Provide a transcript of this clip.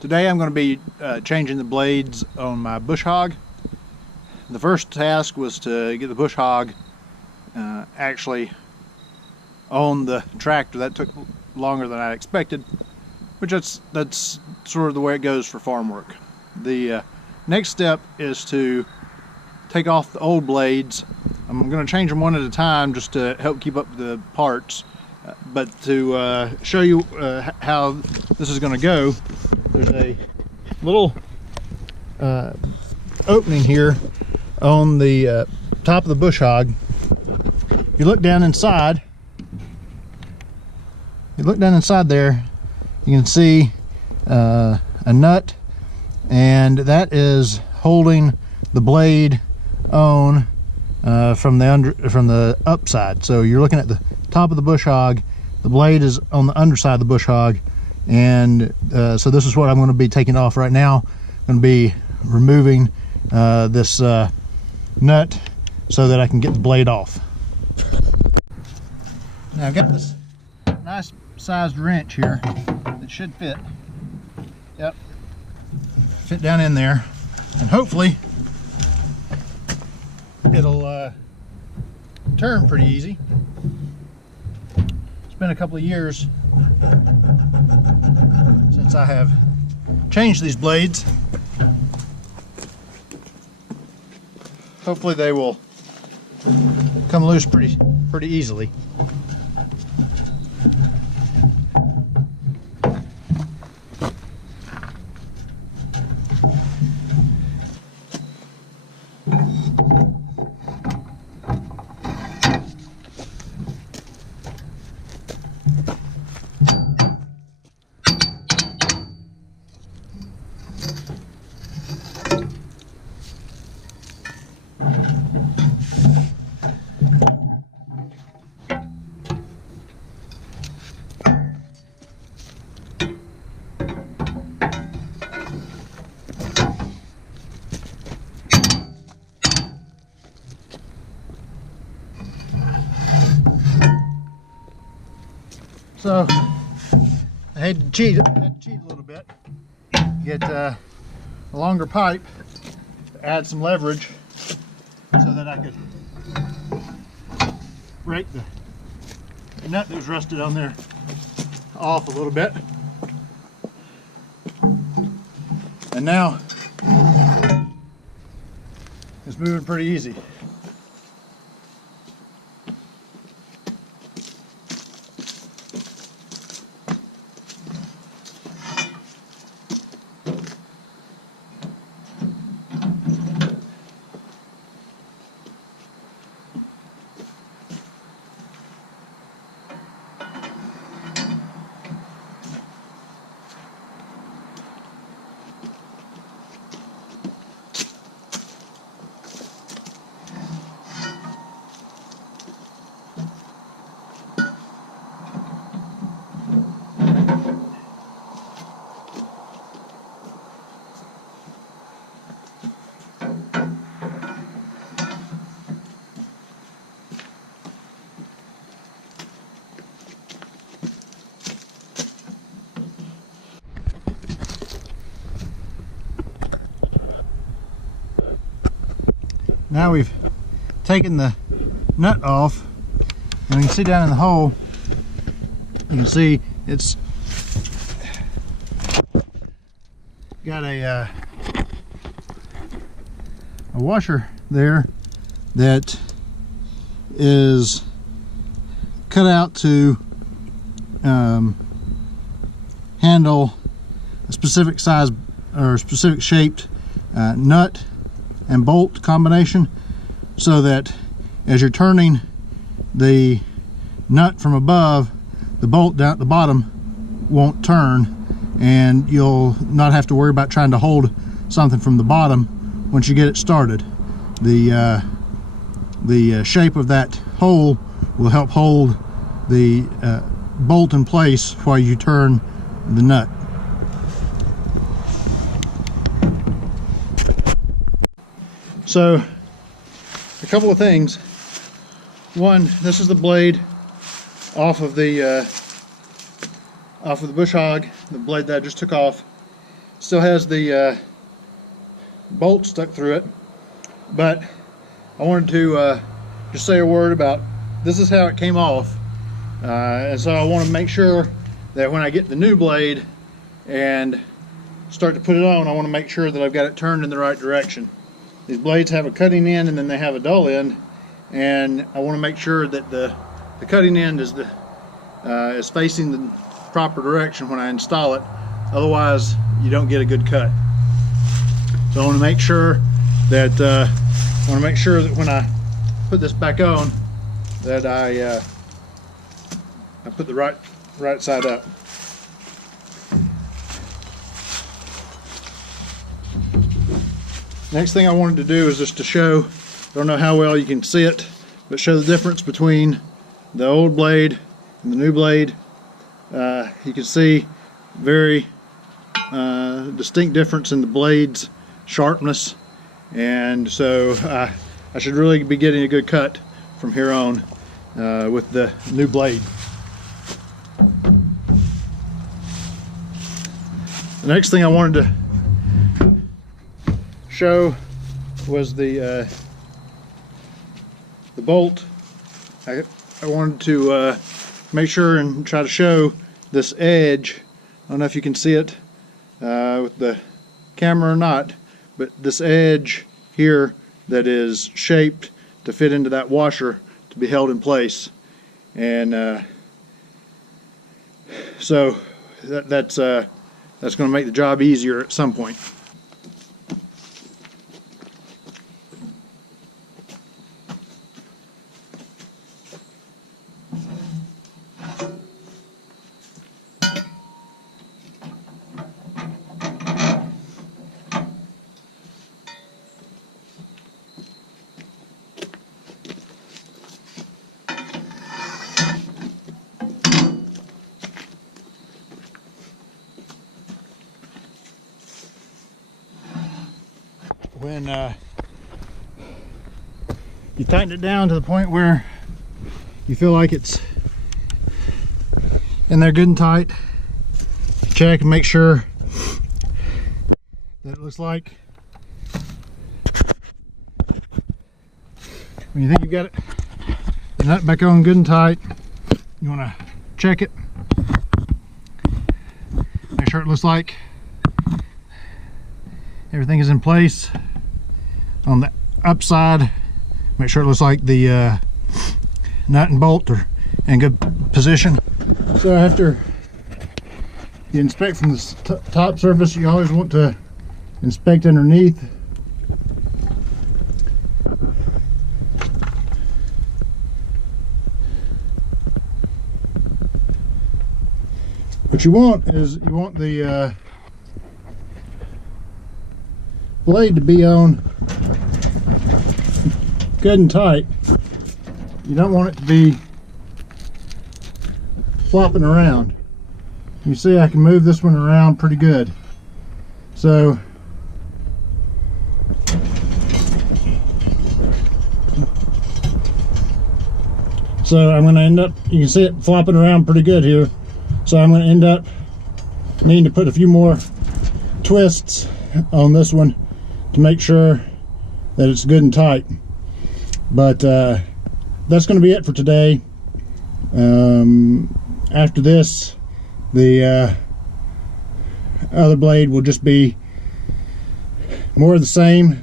Today I'm going to be changing the blades on my bush hog. The first task was to get the bush hog actually on the tractor. That took longer than I expected, which that's sort of the way it goes for farm work. The next step is to take off the old blades. I'm going to change them one at a time just to help keep up the parts, but to show you how this is going to go, there's a little opening here on the top of the bush hog. You look down inside. There, you can see a nut, and that is holding the blade on from the upside. So you're looking at the top of the bush hog. The blade is on the underside of the bush hog, and so this is what I'm going to be taking off right now. I'm going to be removing this nut so that I can get the blade off. Now I've got this nice sized wrench here that should fit. Yep, fit down in there, and hopefully it'll turn pretty easy. It's been a couple of years since I have changed these blades. Hopefully they will come loose pretty easily. So I had to cheat a little bit, get a longer pipe to add some leverage so that I could break the nut that was rusted on there off a little bit. And now it's moving pretty easy. Now we've taken the nut off, and you can see down in the hole, you can see it's got a washer there that is cut out to handle a specific size or specific shaped nut and bolt combination, so that as you're turning the nut from above, the bolt down at the bottom won't turn, and you'll not have to worry about trying to hold something from the bottom once you get it started. The shape of that hole will help hold the bolt in place while you turn the nut. So a couple of things. One, this is the blade off of the bush hog, the blade that I just took off. Still has the bolt stuck through it, but I wanted to just say a word about this is how it came off. And so I want to make sure that when I get the new blade and start to put it on, I want to make sure that I've got it turned in the right direction. These blades have a cutting end and then they have a dull end, and I want to make sure that the cutting end is facing the proper direction when I install it. Otherwise, you don't get a good cut. So I want to make sure that when I put this back on, that I put the right side up. Next thing I wanted to do is just to show, I don't know how well you can see it, but show the difference between the old blade and the new blade. You can see very distinct difference in the blade's sharpness, and so I should really be getting a good cut from here on with the new blade. The next thing I wanted to show was the bolt. I wanted to make sure and try to show this edge. I don't know if you can see it with the camera or not, but this edge here that is shaped to fit into that washer to be held in place, and so that's going to make the job easier at some point. When you tighten it down to the point where you feel like it's in there good and tight, check and make sure that it looks like, when you think you've got it, the nut back on good and tight, you want to check it, make sure it looks like everything is in place. On the upside, make sure it looks like the nut and bolt are in good position. So after you inspect from the top surface, you always want to inspect underneath. What you want is you want the blade to be on good and tight. You don't want it to be flopping around. You see I can move this one around pretty good. So I'm going to end up, you can see it flopping around pretty good here. So I'm going to end up needing to put a few more twists on this one to make sure that it's good and tight. But that's going to be it for today. After this, the other blade will just be more of the same.